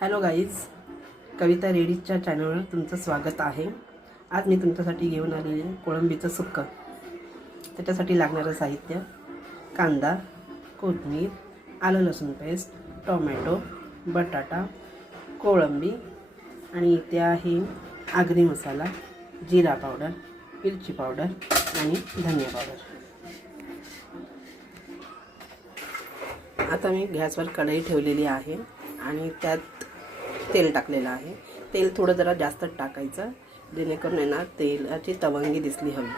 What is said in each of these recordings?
Hello guys, कविता रेडीजच्या चॅनलवर तुमचं स्वागत आहे. आज मी तुमच्यासाठी घेऊन आलेले कोळंबीचं सुक्कं. त्याच्यासाठी लागणारं साहित्य: कांदा, कोथिंबीर, आलं लसूण पेस्ट, टोमॅटो, बटाटा, कोळंबी आणि इथे आहे आगरी मसाला, जिरा पावडर, मिरची पावडर आणि धनिया पावडर. आता मी गॅसवर कढई ठेवलेली आहे आणि त्यात तेल टाकलेलं आहे. तेल थोडं जरा जास्त टाकायचं, जेणेकरून आहे ना तेलाची तवंगी दिसली हवी.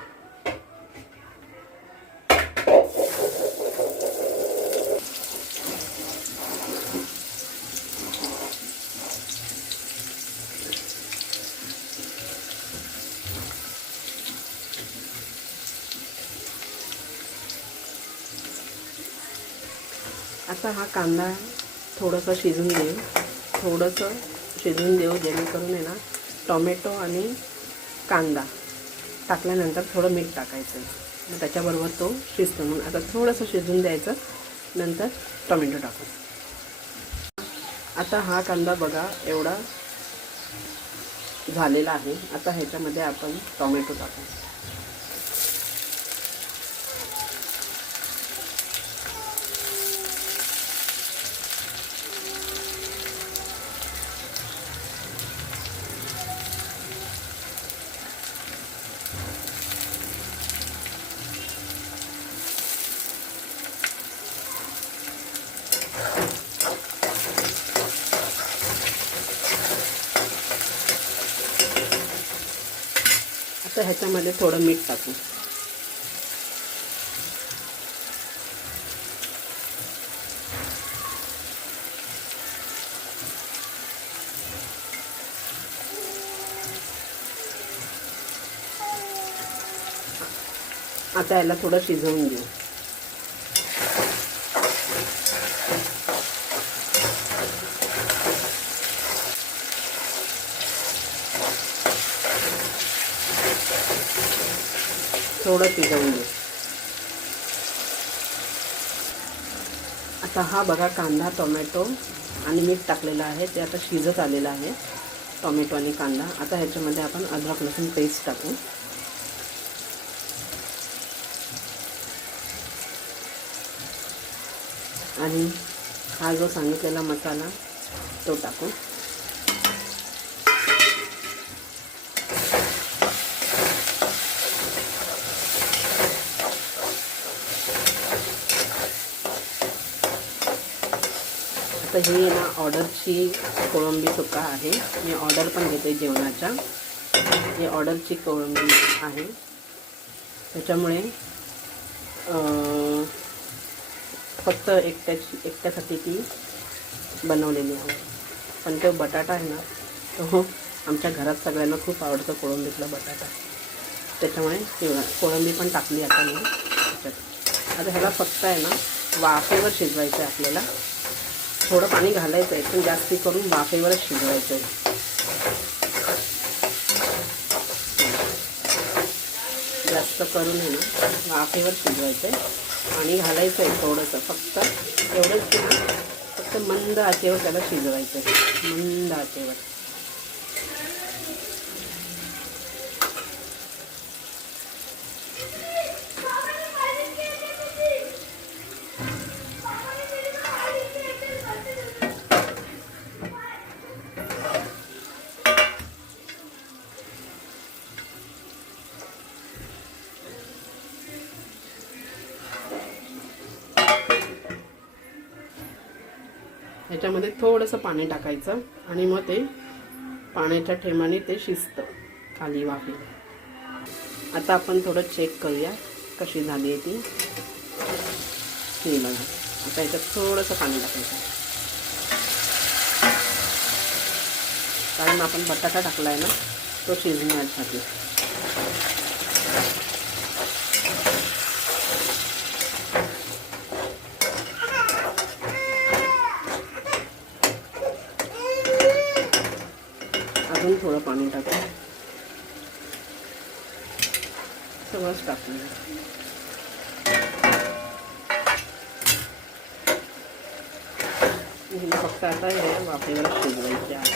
आता हा कांदा थोडंसं शिजून देऊ, जेणेकरून आहे ना टोमॅटो आणि कांदा टाकल्यानंतर थोडं मीठ टाकायचं, मग त्याच्याबरोबर तो शिजतो. म्हणून आता थोडंसं शिजून द्यायचं, नंतर टोमॅटो टाकू. आता हा कांदा बघा एवढा झालेला आहे. आता ह्याच्यामध्ये आपण टोमॅटो टाकू. आता ह्याच्यामध्ये थोडं मीठ टाकू. आता याला थोडं शिजवून घेऊ. थोडं शिजवून घेऊ. आता हा बघा कांदा, टोमॅटो आणि मीठ टाकलेलं आहे, ते आता शिजत आलेलं आहे. टोमॅटो आणि कांदा. आता ह्याच्यामध्ये आपण अद्रक लसूण पेस्ट टाकू. आणि हा जो सांगितलेला मसाला तो टाकू. आता ही ना ऑर्डरची कोळंबी सुक्का आहे. मी ऑर्डर पण घेते जेवणाच्या. ही ऑर्डरची कोळंबी आहे, त्याच्यामुळे फक्त एकट्यासाठी ती बनवलेली आहे. पण तो बटाटा आहे ना, तो आमच्या घरात सगळ्यांना खूप आवडतो, कोळंबीतला बटाटा. त्याच्यामुळे कोळंबी पण टाकली आता मी त्याच्यात. आता ह्याला फक्त आहे ना वाफेवर शिजवायचं आहे आपल्याला. थोडं पाणी घालायचं आहे, पण जास्ती करून वाफेवरच शिजवायचं आहे. जास्त करून आहे ना वाफेवर शिजवायचं आहे. पाणी घालायचं आहे थोडंसं, फक्त एवढंच की ना, फक्त मंद आचेवर त्याला शिजवायचं आहे, मंद आचेवर. ह्याच्यामध्ये थोडंसं पाणी टाकायचं आणि मग ते पाण्याच्या थेंबाने ते शिजतं खाली वाफेला. आता आपण थोडं चेक करूया कशी झाली आहे ती. बघा, आता याच्यात थोडंसं पाणी टाकायचं, कारण आपण बटाटा टाकला आहे ना, तो शिजण्यासाठी. अजून थोडं पाणी टाकू. सगळंच टाकून फक्त आता हे वाफेवर शिजवायचे आहे.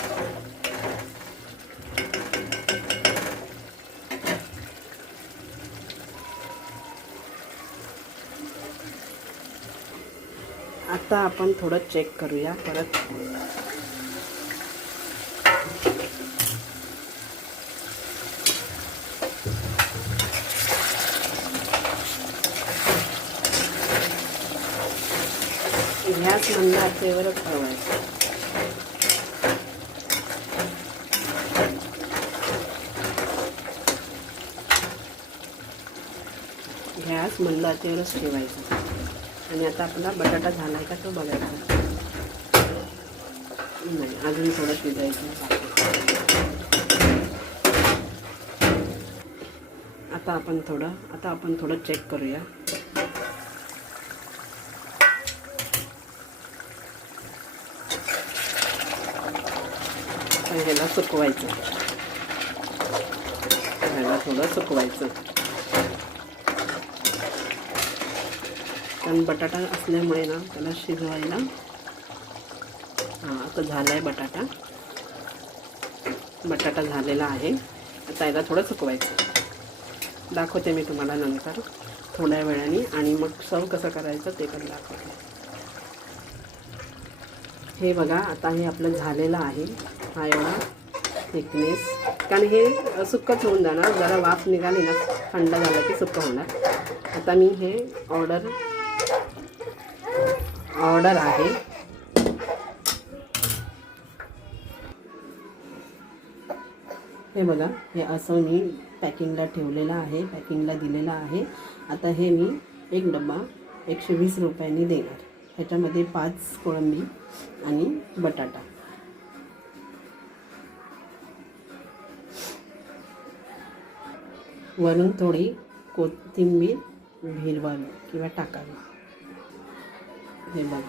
आता आपण थोडं चेक करूया परत. गॅस मंद आचेवरच ठेवायचं. गॅस मंद आचेवरच ठेवायचा. आणि आता आपला बटाटा झाला आहे का तो बघायचा. नाही, अजून थोडं शिजायचं. आता आपण थोडं चेक करूया. ह्याला सुकवायचं. थोडं सुकवायचं. कारण बटाटा असल्यामुळे ना त्याला शिजवायला. आता झाला आहे बटाटा झालेला आहे. आता याला थोडं सुकवायचं. दाखवते मी तुम्हाला नंतर थोड्या वेळाने. आणि मग सर्व कसं करायचं ते पण दाखवते. हे बघा, आता हे आपलं झालेलं आहे. हा एवढा थिकनेस. कारण हे सुक्कच होऊन जाणार. जरा वाफ निघाली ना, थंड झालं की सुक्क होणार. आता मी हे ऑर्डर आहे. हे बघा, हे असं मी पॅकिंगला ठेवलेलं आहे, पॅकिंगला दिलेलं आहे. आता हे मी एक डबा 120 रुपयांनी देणार. ह्याच्यामध्ये 5 कोळंबी आणि बटाटा. वरून थोडी कोथिंबीर भिरवावी किंवा टाकावी. हे बघा.